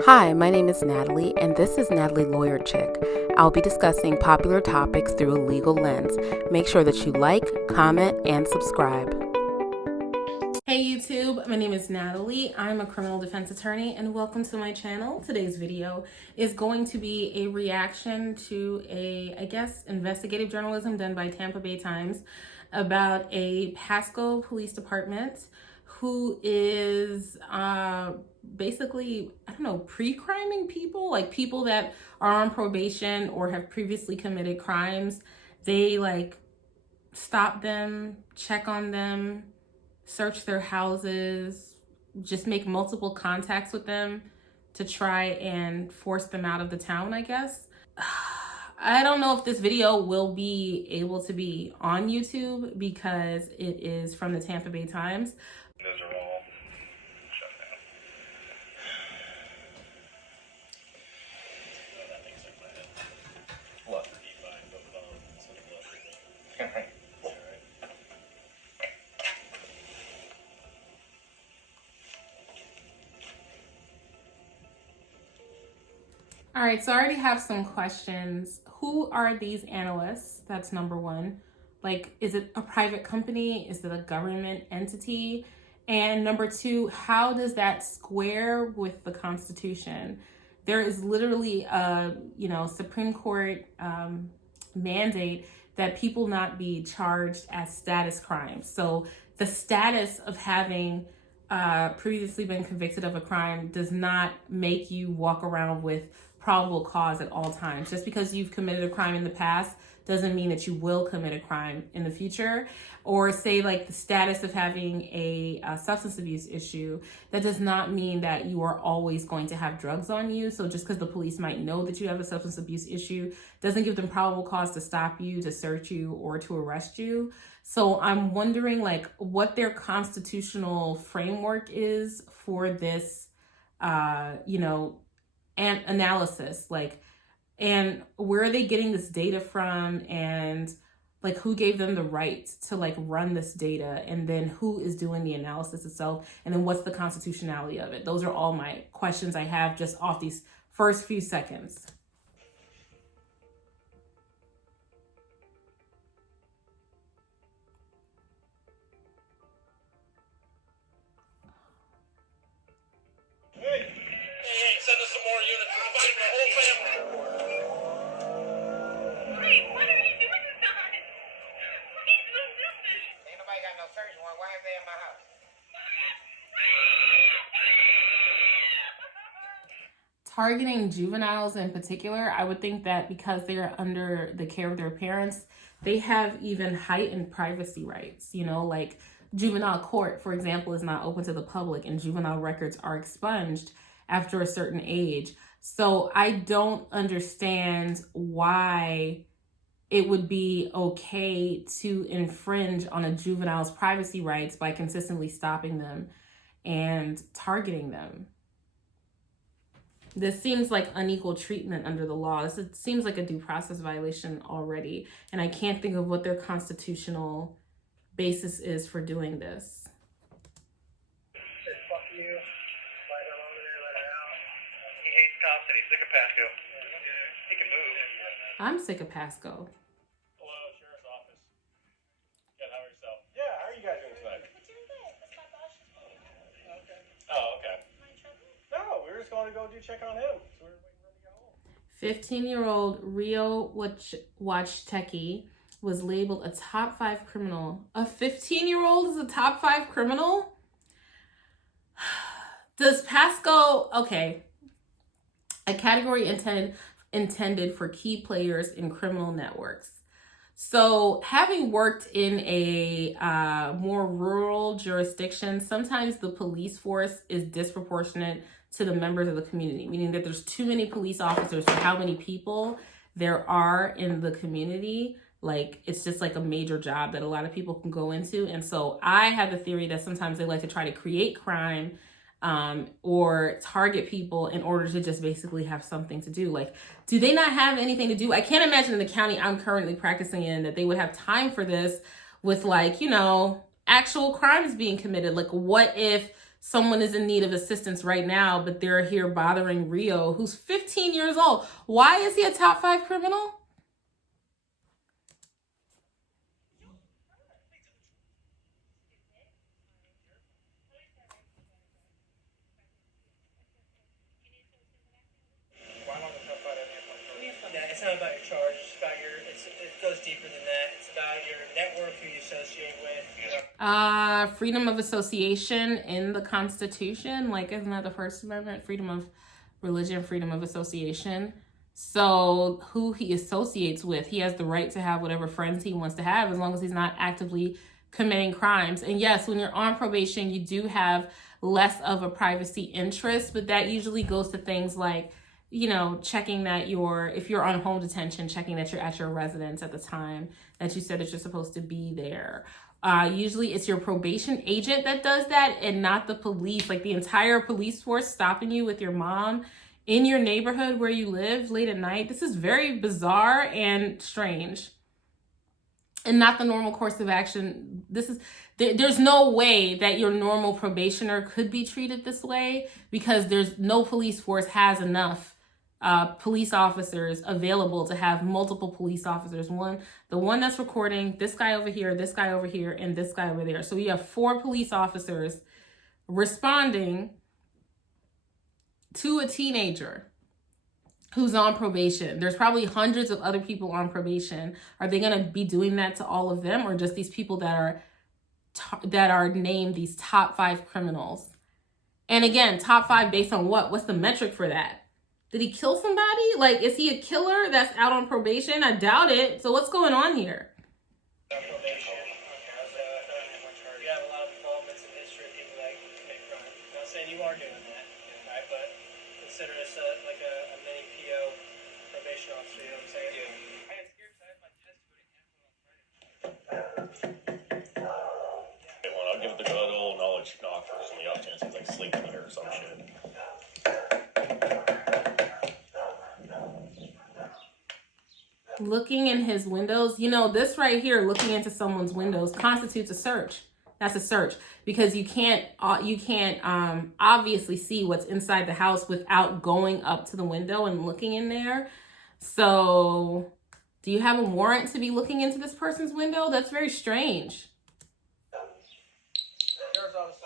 Hi, my name is Natalie, and this is Natalie Lawyer Chick. I'll be discussing popular topics through a legal lens. Make sure that you like, comment, and subscribe. Hey YouTube, my name is Natalie. I'm a criminal defense attorney, and welcome to my channel. Today's video is going to be a reaction to investigative journalism done by Tampa Bay Times about a Pasco police department who is basically, pre-criming people, like people that are on probation or have previously committed crimes. They stop them, check on them, search their houses, just make multiple contacts with them to try and force them out of the town, I guess. I don't know if this video will be able to be on YouTube because it is from the Tampa Bay Times. Those are all shut down. Well, that makes it bad. What? E5 of instead of everything. All right. All right, so I already have some questions. Who are these analysts? That's number one. Like, is it a private company? Is it a government entity? And number two, how does that square with the Constitution? There is literally a, Supreme Court mandate that people not be charged as status crimes. So the status of having previously been convicted of a crime does not make you walk around with probable cause at all times. Just because you've committed a crime in the past doesn't mean that you will commit a crime in the future. Or say like the status of having a substance abuse issue, that does not mean that you are always going to have drugs on you. So just because the police might know that you have a substance abuse issue doesn't give them probable cause to stop you, to search you, or to arrest you. So I'm wondering what their constitutional framework is for this, and analysis, and where are they getting this data from, and who gave them the right to run this data, and then who is doing the analysis itself, and then what's the constitutionality of it? Those are all my questions I have just off these first few seconds. Hey, send us some more units. We're fighting the whole family. Wait, what are you doing with that? Please don't do this. Ain't nobody got no search warrant. Why are they in my house? Targeting juveniles in particular, I would think that because they're under the care of their parents, they have even heightened privacy rights. Juvenile court, for example, is not open to the public, and juvenile records are expunged after a certain age. So I don't understand why it would be okay to infringe on a juvenile's privacy rights by consistently stopping them and targeting them. This seems like unequal treatment under the law. It seems like a due process violation already, and I can't think of what their constitutional basis is for doing this. Say fuck you, light her over there, let her out. He hates cops and he's sick of Pasco. He can move. I'm sick of Pasco. Hello, Sheriff's Office. Good, how are yourself? Yeah, how are you guys doing tonight? We're doing good. That's my boss just told me. Okay. Oh, okay. Am I in trouble? No, we were just going to go do check on him. So we were waiting for him to go home. 15-year-old Rio Wachtecki was labeled a top 5 criminal. A 15-year-old is a top 5 criminal? Does Pasco, okay, a category intended for key players in criminal networks. So having worked in a more rural jurisdiction, sometimes the police force is disproportionate to the members of the community, meaning that there's too many police officers for how many people there are in the community. It's just a major job that a lot of people can go into. And so I have the theory that sometimes they like to try to create crime or target people in order to just basically have something to do. Do they not have anything to do? I can't imagine in the county I'm currently practicing in that they would have time for this with actual crimes being committed. What if someone is in need of assistance right now, but they're here bothering Rio, who's 15 years old. Why is he a top 5 criminal? Yeah, it's not about your charge. It's about it goes deeper than that. It's about your network, who you associate with. Freedom of association in the Constitution. Like, isn't that the First Amendment? Freedom of religion, freedom of association. So who he associates with, he has the right to have whatever friends he wants to have as long as he's not actively committing crimes. And yes, when you're on probation, you do have less of a privacy interest, but that usually goes to things like, you know, checking that if you're on home detention, checking that you're at your residence at the time that you said that you're supposed to be there. Usually it's your probation agent that does that and not the police. Like the entire police force stopping you with your mom in your neighborhood where you live late at night. This is very bizarre and strange and not the normal course of action. There's no way that your normal probationer could be treated this way because there's no police force has enough police officers available to have multiple police officers. The one that's recording, this guy over here, this guy over here, and this guy over there. So you have 4 police officers responding to a teenager who's on probation. There's probably hundreds of other people on probation. Are they going to be doing that to all of them, or just these people that are named these top 5 criminals? And again, top 5 based on what? What's the metric for that? Did he kill somebody? Like, is he a killer that's out on probation? I doubt it. So what's going on here? Probation. You have a lot of involvements in history of people that commit crime. I'm not saying you are doing that, right? But consider us like a mini PO probation officer. You know what I'm saying? Yeah. I got scared because I had my test to Okay, well, I'll give it the good old knowledge knock first on the off chance he's like sleeping here or some shit. Looking in his windows, you know, this right here, looking into someone's windows, constitutes a search. That's a search because you can't obviously see what's inside the house without going up to the window and looking in there. So, do you have a warrant to be looking into this person's window? That's very strange. Sheriff's office.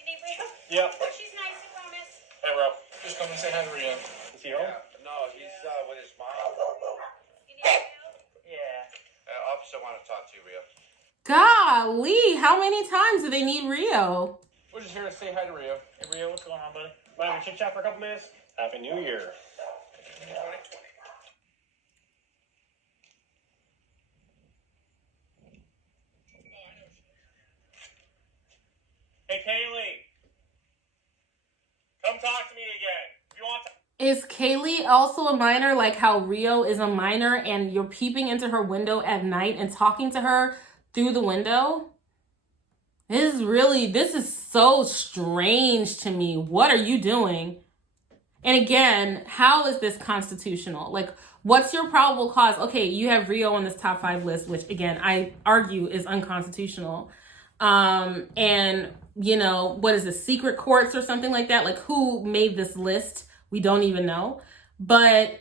You need Rio? Yep. She's nice, I promise. Hey, bro. Just come and say hi to Rio. Is he home? No, he's with his mom. You need Rio? Yeah. Officer want to talk to you, Rio. Golly, how many times do they need Rio? We're just here to say hi to Rio. Hey, Rio, what's going on, buddy? Mind if we chit chat for a couple minutes? Happy New Year. 2020. Hey, Kaylee. Come talk to me again. If you want to. Is Kaylee also a minor, like how Rio is a minor and you're peeping into her window at night and talking to her through the window? This is so strange to me. What are you doing? And again, how is this constitutional? Like, what's your probable cause? Okay, you have Rio on this top 5 list, which again, I argue is unconstitutional. And you know, what is it, secret courts or something like that? Like, who made this list? We don't even know. But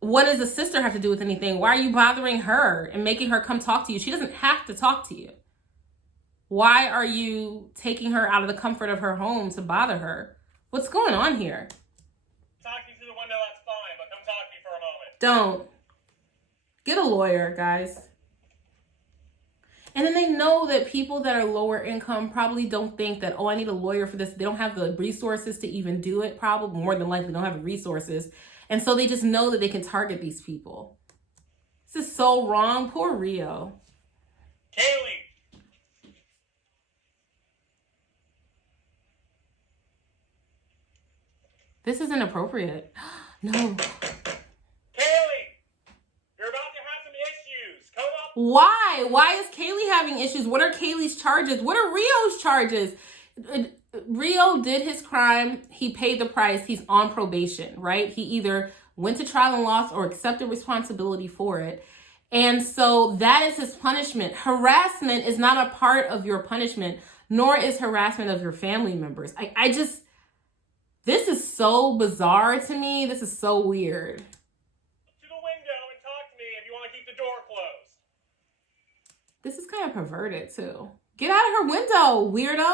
what does the sister have to do with anything? Why are you bothering her and making her come talk to you? She doesn't have to talk to you. Why are you taking her out of the comfort of her home to bother her? What's going on here? Talk you through the window, that's fine, but come talk to me for a moment. Don't. Get a lawyer, guys. And then they know that people that are lower income probably don't think that, oh, I need a lawyer for this. They don't have the resources to even do it, probably. More than likely don't have the resources. And so they just know that they can target these people. This is so wrong. Poor Rio. Kaylee! This is inappropriate. No. Kaylee! You're about to have some issues. Come up. Why? Why is Kaylee having issues? What are Kaylee's charges? What are Rio's charges? Rio did his crime. He paid the price. He's on probation, right? He either went to trial and lost or accepted responsibility for it. And so that is his punishment. Harassment is not a part of your punishment. nor is harassment of your family members. I just, this is so bizarre to me. This is so weird. To the window and talk to me if you want to keep the door closed. This is kind of perverted too. Get out of her window, weirdo.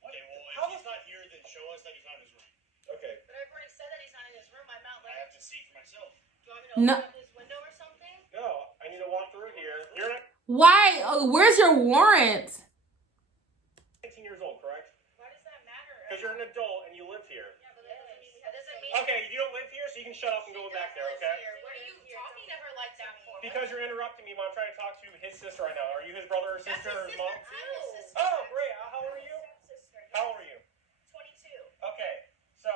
Okay, well, if he's not here, then show us that he's not in his room. Okay. But I've already said that he's not in his room. I'm not I like. have to see for myself. Do you want me to No. open up his window or something? No, I need to walk through here. You're Why? Where's your warrant? 19 years old, correct? Why does that matter? Because you're an adult and you live here. Yeah, but that doesn't mean we have to mean. Okay, you don't live here, so you can shut up and go back there, okay? What are you talking to her like that for? Because you're interrupting me when I'm trying to talk to his sister right now. Are you his brother or sister or his mom? Too. Oh, great. How old are you? How old are you? 22. Okay, so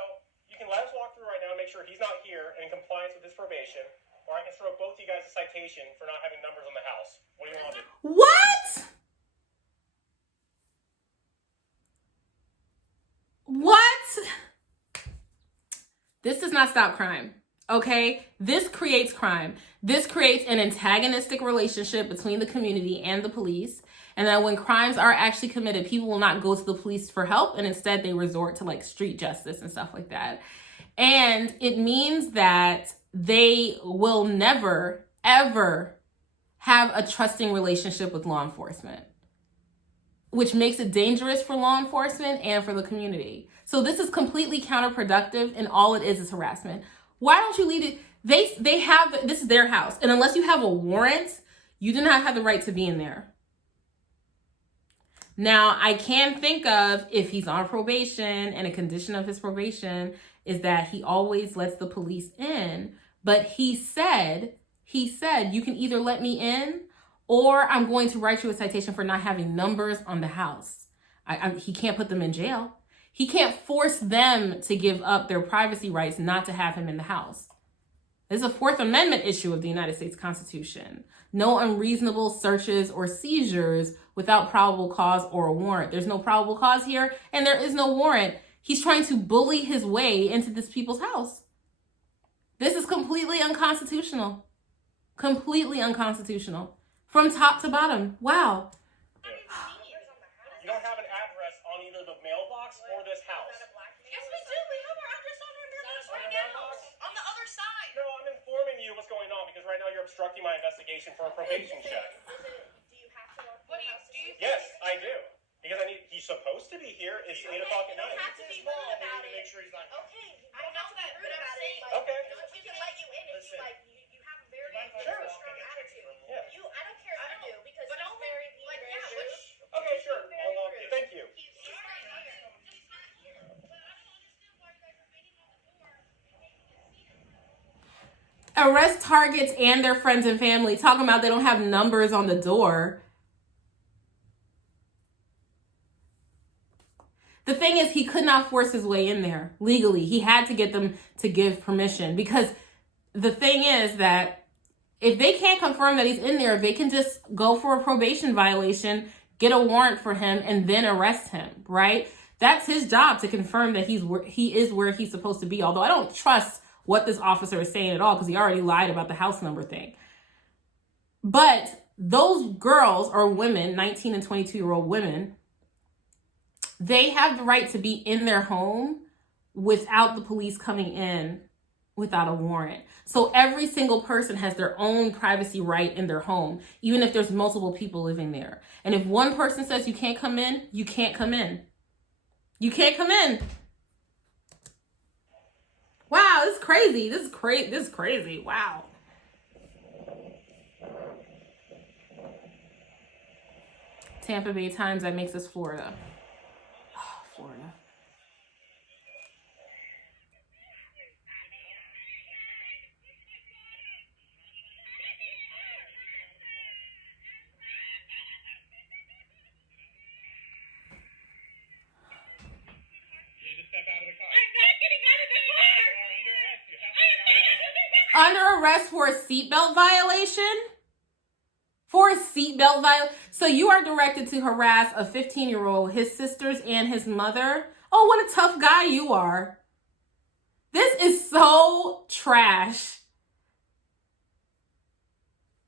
you can let us walk through right now and make sure he's not here in compliance with his probation, or I can throw both of you guys a citation for not having numbers on the house. What do you want to do? What? What? This does not stop crime. Okay? This creates crime. This creates an antagonistic relationship between the community and the police. And that when crimes are actually committed, people will not go to the police for help, and instead they resort to like street justice and stuff like that. And it means that they will never, ever have a trusting relationship with law enforcement, which makes it dangerous for law enforcement and for the community. So this is completely counterproductive, and all it is harassment. Why don't you leave it? They have, this is their house, and unless you have a warrant, you do not have the right to be in there. Now, I can think of if he's on probation, and a condition of his probation is that he always lets the police in, but he said, you can either let me in or I'm going to write you a citation for not having numbers on the house. He can't put them in jail. He can't force them to give up their privacy rights not to have him in the house. This is a Fourth Amendment issue of the United States Constitution. No unreasonable searches or seizures without probable cause or a warrant. There's no probable cause here, and there is no warrant. He's trying to bully his way into this people's house. This is completely unconstitutional. Completely unconstitutional. From top to bottom. Wow. You don't have an address on either the mailbox or this house. Yes, we do. We have our address on our mailbox right now. On the other side. No, I'm informing you what's going on because right now you're obstructing my investigation for a probation check. Do you have to walk through the house? Yes, I do. Because he's supposed to be here. It's 8 o'clock at You don't night. have to be rude about to it. make sure he's not here. Okay, I know that, but I'm saying, Okay. we can let you in if you like. You have a very Sure. strong attitude. Yeah. I don't care if you do because he's very rude. Okay, sure. I'll log you. Thank you. He's right here. Arrest targets and their friends and family, talking about they don't have numbers on the door. The thing is, he could not force his way in there legally. He had to get them to give permission, because the thing is that if they can't confirm that he's in there, they can just go for a probation violation, get a warrant for him, and then arrest him, right? That's his job, to confirm that he is where he's supposed to be. Although I don't trust what this officer is saying at all, because he already lied about the house number thing. But those girls or women, 19 and 22-year-old women, they have the right to be in their home without the police coming in without a warrant. So every single person has their own privacy right in their home, even if there's multiple people living there. And if one person says you can't come in, you can't come in. You can't come in. Wow, this is crazy. This is crazy. Wow. Tampa Bay Times, that makes us Florida. Oh, Florida. Under arrest for a seatbelt violation? For a seatbelt violation? So you are directed to harass a 15-year-old, his sisters, and his mother? Oh, what a tough guy you are. This is so trash.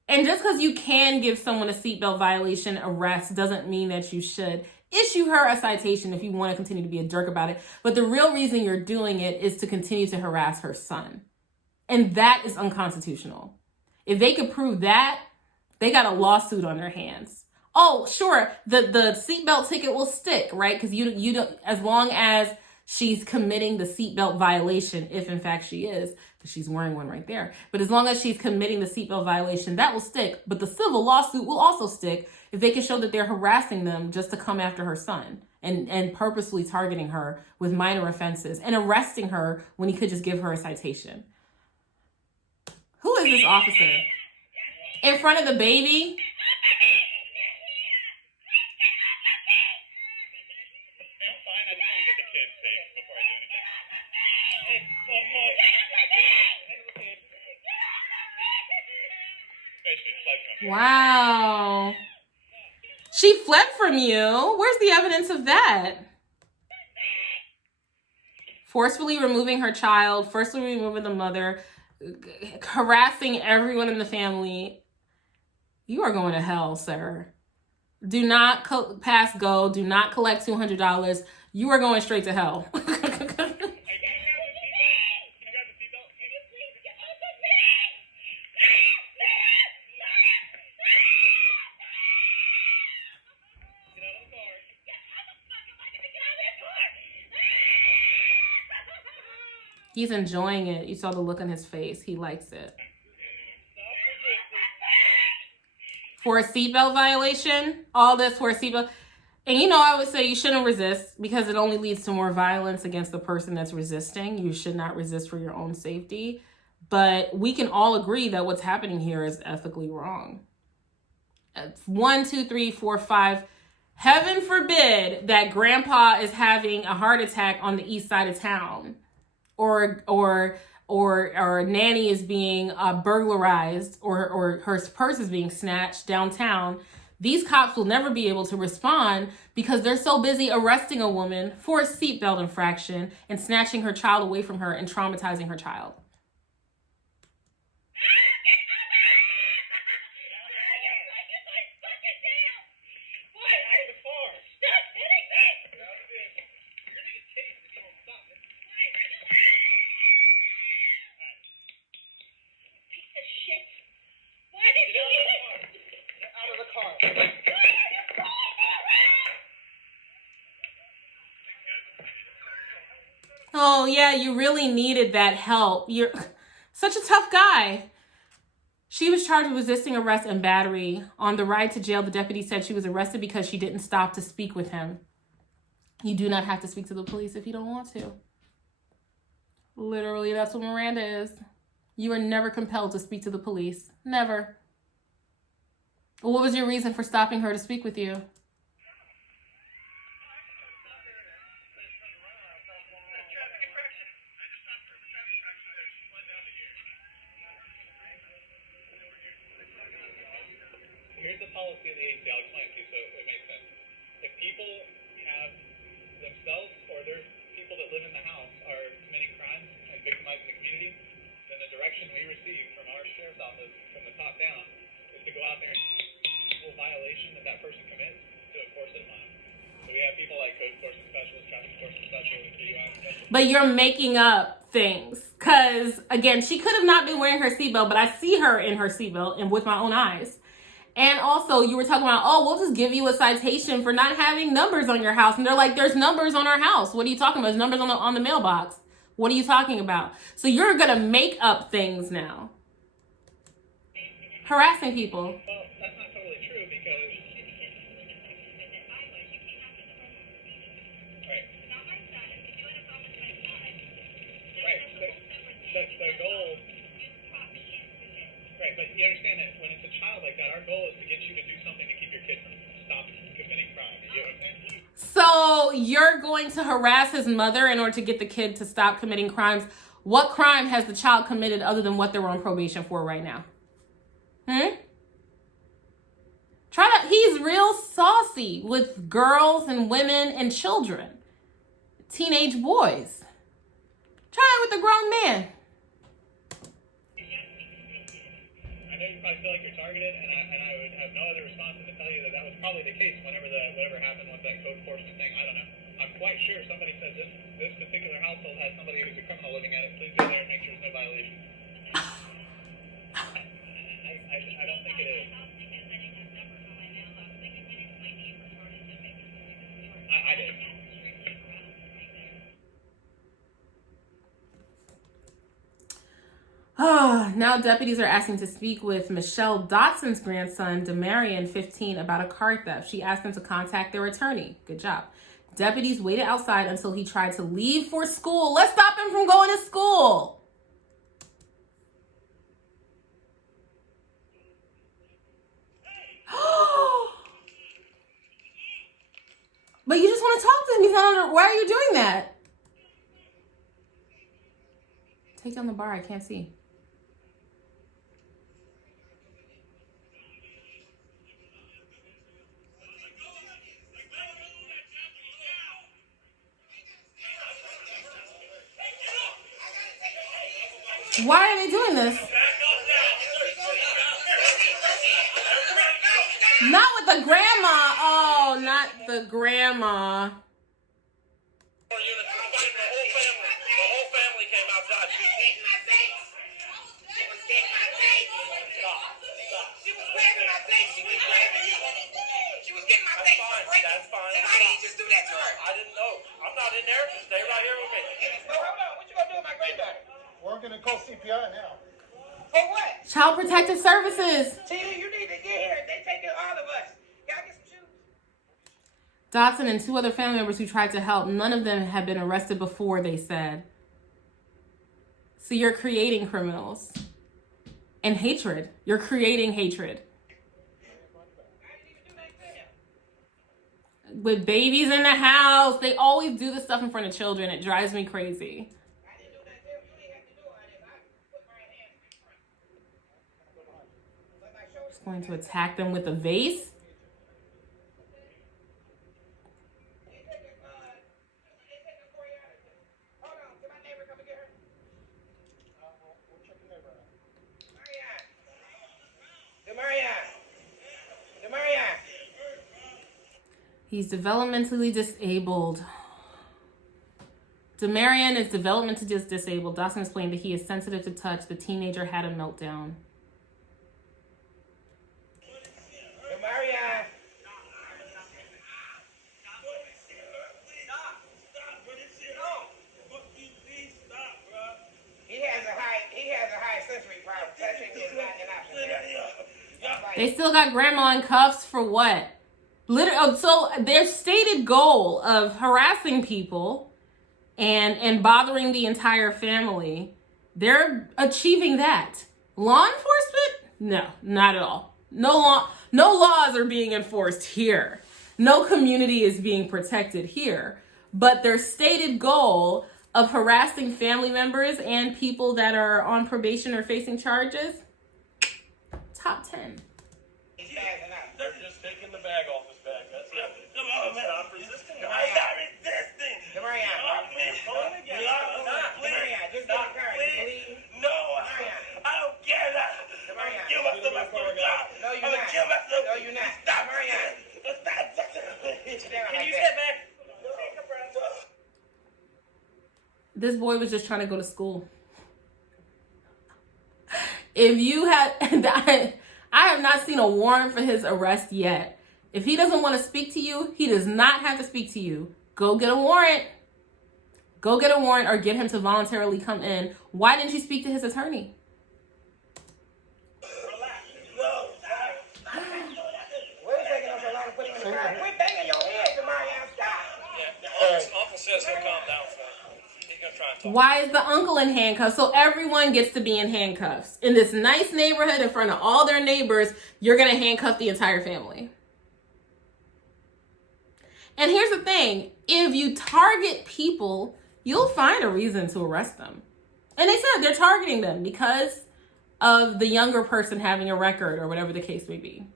And just because you can give someone a seatbelt violation arrest doesn't mean that you should issue her a citation if you want to continue to be a jerk about it. But the real reason you're doing it is to continue to harass her son. And that is unconstitutional. If they could prove that, they got a lawsuit on their hands. Oh, sure, the seatbelt ticket will stick, right? Because you don't, as long as she's committing the seatbelt violation, if in fact she is, because she's wearing one right there. But as long as she's committing the seatbelt violation, that will stick. But the civil lawsuit will also stick if they can show that they're harassing them just to come after her son and purposely targeting her with minor offenses and arresting her when he could just give her a citation. Who is this officer? In front of the baby? Wow. She fled from you? Where's the evidence of that? Forcefully removing her child, forcefully removing the mother, harassing everyone in the family. You are going to hell, sir. Do not pass go. Do not collect $200. You are going straight to hell. He's enjoying it. You saw the look on his face. He likes it. For a seatbelt violation, all this for a seatbelt. And you know, I would say you shouldn't resist because it only leads to more violence against the person that's resisting. You should not resist for your own safety. But we can all agree that what's happening here is ethically wrong. 1, 2, 3, 4, 5. Heaven forbid that grandpa is having a heart attack on the east side of town. Or nanny is being burglarized or her purse is being snatched downtown. These cops will never be able to respond because they're so busy arresting a woman for a seatbelt infraction and snatching her child away from her and traumatizing her child. Oh, yeah, you really needed that help. You're such a tough guy. She was charged with resisting arrest and battery. On the ride to jail, the deputy said she was arrested because she didn't stop to speak with him. You do not have to speak to the police if you don't want to. Literally, that's what Miranda is. You are never compelled to speak to the police. Never. What was your reason for stopping her to speak with you? Here's the policy of the agency. I'll explain it to you so it makes sense. If people have themselves or there's people that live in the house are committing crimes and victimizing the community, then the direction we receive from our sheriff's office from the top down is to go out there and do a violation that person commits to enforce it upon them. So we have people like code enforcement specialists, traffic enforcement specialists, DUI specialists. But you're making up things. Because, again, she could have not been wearing her seatbelt, but I see her in her seatbelt and with my own eyes. And also, you were talking about, oh, we'll just give you a citation for not having numbers on your house. And they're like, there's numbers on our house. What are you talking about? There's numbers on the mailbox. What are you talking about? So you're going to make up things now. Harassing people. Well, that's not totally true because... The goal... Right, but you understand that when it's a child like that, our goal is to get you to do something to keep your kid from stopping committing crime. You know what I'm saying? So you're going to harass his mother in order to get the kid to stop committing crimes. What crime has the child committed other than what they're on probation for right now? He's real saucy with girls and women and children. Teenage boys. Try it with a grown man. I I know you probably feel like you're targeted, and I would have no other response than to tell you that was probably the case whenever whatever happened with that code enforcement thing. I don't know. I'm quite sure somebody said this particular household has somebody who's a criminal living at it. Please go there and make sure there's no violation. I don't think it is. I did. Now deputies are asking to speak with Michelle Dotson's grandson, Demarion, 15, about a car theft. She asked them to contact their attorney. Good job. Deputies waited outside until he tried to leave for school. Let's stop him from going to school. But you just want to talk to him. He's not under. Why are you doing that? Take down the bar. I can't see. Why are they doing this? Not with the grandma. Oh, not the grandma. The whole family came outside. She was getting my face. That's fine. Then why did you just do that to her? I didn't know. I'm not in there. Stay right here with me. Well, hold on. What you gonna do with my granddaughter? We're going to call CPI now. For what? Child Protective Services. See, you need to get here. They taking all of us. Y'all get some shoes. Dotson and 2 other family members who tried to help. None of them had been arrested before, they said. So you're creating criminals. And hatred. You're creating hatred. With babies in the house. They always do this stuff in front of children. It drives me crazy. Just going to attack them with a vase. He's developmentally disabled. Demarion is developmentally disabled. Dawson explained that he is sensitive to touch. The teenager had a meltdown. He has a high sensory problem. Touching is not an option. They still got grandma in cuffs for what? So their stated goal of harassing people and bothering the entire family, they're achieving that. Law enforcement? No, not at all. No laws are being enforced here. No community is being protected here. But their stated goal of harassing family members and people that are on probation or facing charges, top 10. They're just taking the bag off his back. That's it. Come on, man. Stop resisting. I'm not resisting. No, I don't care that. I'm gonna kill myself. No, you're not. Stop. Stop. Can you step back? This boy was just trying to go to school. If you had, I have not seen a warrant for his arrest yet. If he doesn't want to speak to you, he does not have to speak to you. Go get a warrant. Go get a warrant or get him to voluntarily come in. Why didn't you speak to his attorney? Quit banging your head, Demarion. Stop. Uncle says he'll calm down for me. He's gonna try and talk. Why is the uncle in handcuffs? So everyone gets to be in handcuffs. In this nice neighborhood in front of all their neighbors, you're going to handcuff the entire family. And here's the thing. If you target people, you'll find a reason to arrest them. And they said they're targeting them because of the younger person having a record or whatever the case may be,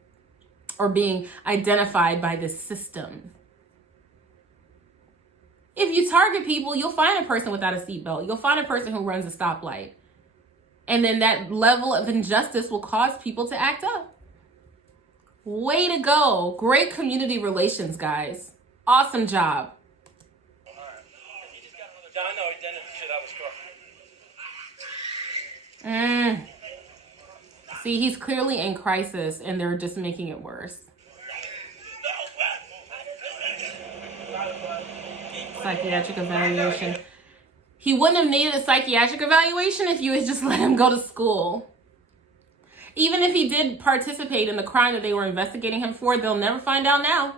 or being identified by this system. If you target people, you'll find a person without a seatbelt. You'll find a person who runs a stoplight. And then that level of injustice will cause people to act up. Way to go. Great community relations, guys. Awesome job. No, I know, he didn't. Shit, I was crook. See, he's clearly in crisis, and they're just making it worse. Psychiatric evaluation. He wouldn't have needed a psychiatric evaluation if you had just let him go to school. Even if he did participate in the crime that they were investigating him for, they'll never find out now.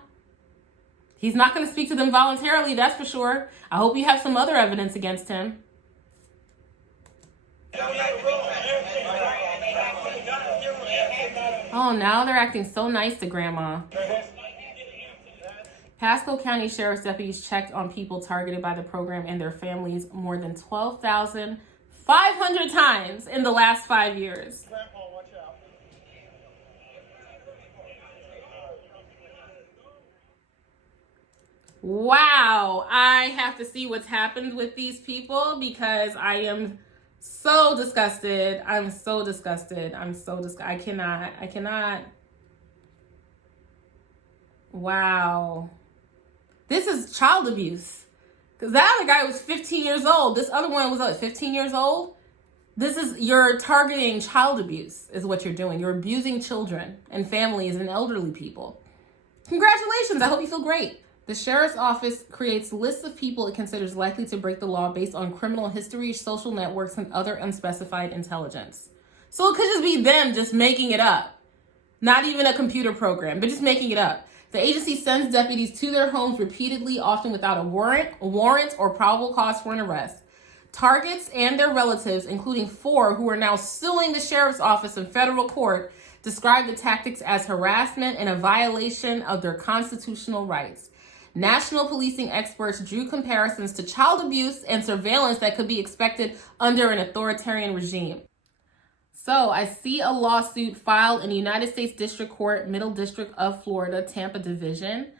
He's not going to speak to them voluntarily, that's for sure. I hope you have some other evidence against him. Oh, now they're acting so nice to Grandma. Pasco County Sheriff's deputies checked on people targeted by the program and their families more than 12,500 times in the last 5 years. Grandpa, watch out. Wow, I have to see what's happened with these people because I am so disgusted. I cannot. Wow. This is child abuse. Because that other guy was 15 years old. This other one was, 15 years old? You're targeting child abuse is what you're doing. You're abusing children and families and elderly people. Congratulations. I hope you feel great. The sheriff's office creates lists of people it considers likely to break the law based on criminal history, social networks, and other unspecified intelligence. So it could just be them just making it up. Not even a computer program, but just making it up. The agency sends deputies to their homes repeatedly, often without a warrant, or probable cause for an arrest. Targets and their relatives, including 4 who are now suing the sheriff's office in federal court, describe the tactics as harassment and a violation of their constitutional rights. National policing experts drew comparisons to child abuse and surveillance that could be expected under an authoritarian regime. So I see a lawsuit filed in the United States District Court, Middle District of Florida, Tampa Division.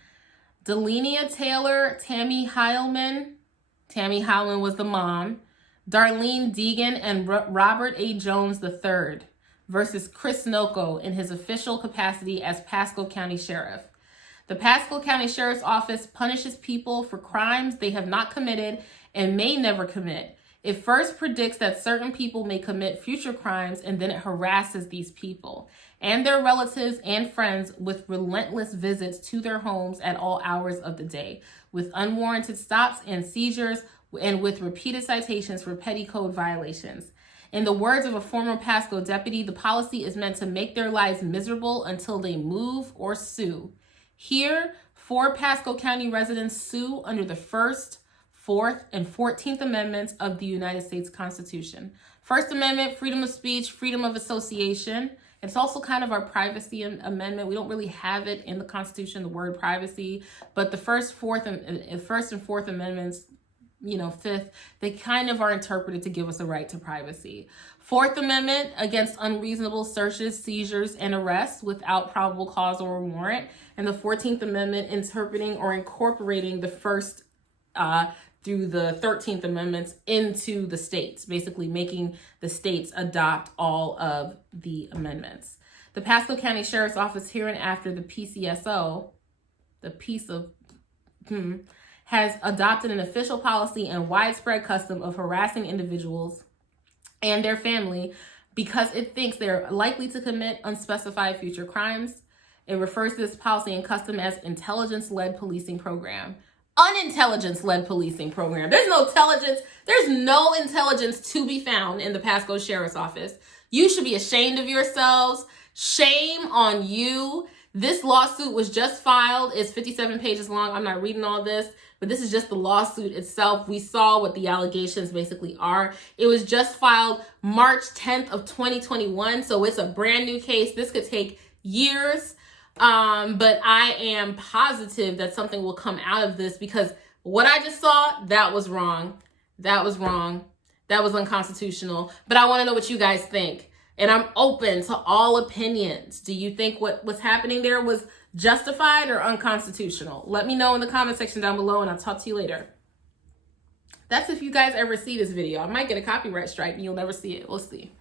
Delenia Taylor, Tammy Heilman was the mom, Darlene Deegan, and Robert A. Jones III versus Chris Noko in his official capacity as Pasco County Sheriff. The Pasco County Sheriff's Office punishes people for crimes they have not committed and may never commit. It first predicts that certain people may commit future crimes, and then it harasses these people and their relatives and friends with relentless visits to their homes at all hours of the day, with unwarranted stops and seizures, and with repeated citations for petty code violations. In the words of a former Pasco deputy, the policy is meant to make their lives miserable until they move or sue. Here, 4 Pasco County residents sue under the First, 4th, and 14th Amendments of the United States Constitution. First Amendment, freedom of speech, freedom of association. It's also kind of our privacy amendment. We don't really have it in the Constitution, the word privacy, but the First and Fourth Amendments, 5th, they kind of are interpreted to give us a right to privacy. 4th Amendment against unreasonable searches, seizures, and arrests without probable cause or warrant. And the 14th Amendment interpreting or incorporating the first through the 13th Amendments into the states, basically making the states adopt all of the amendments. The Pasco County Sheriff's Office hereinafter, the PCSO, has adopted an official policy and widespread custom of harassing individuals and their family because it thinks they're likely to commit unspecified future crimes. It refers to this policy and custom as intelligence-led policing program. Unintelligence-led policing program. There's no intelligence to be found in the Pasco Sheriff's Office. You should be ashamed of yourselves. Shame on you. This lawsuit was just filed. It's 57 pages long. I'm not reading all this, but this is just the lawsuit itself. We saw what the allegations basically are. It was just filed March 10th of 2021, so it's a brand new case. This could take years. But I am positive that something will come out of this because what I just saw, that was wrong. That was unconstitutional. But I want to know what you guys think. And I'm open to all opinions. Do you think what was happening there was justified or unconstitutional? Let me know in the comment section down below and I'll talk to you later. That's if you guys ever see this video. I might get a copyright strike and you'll never see it. We'll see.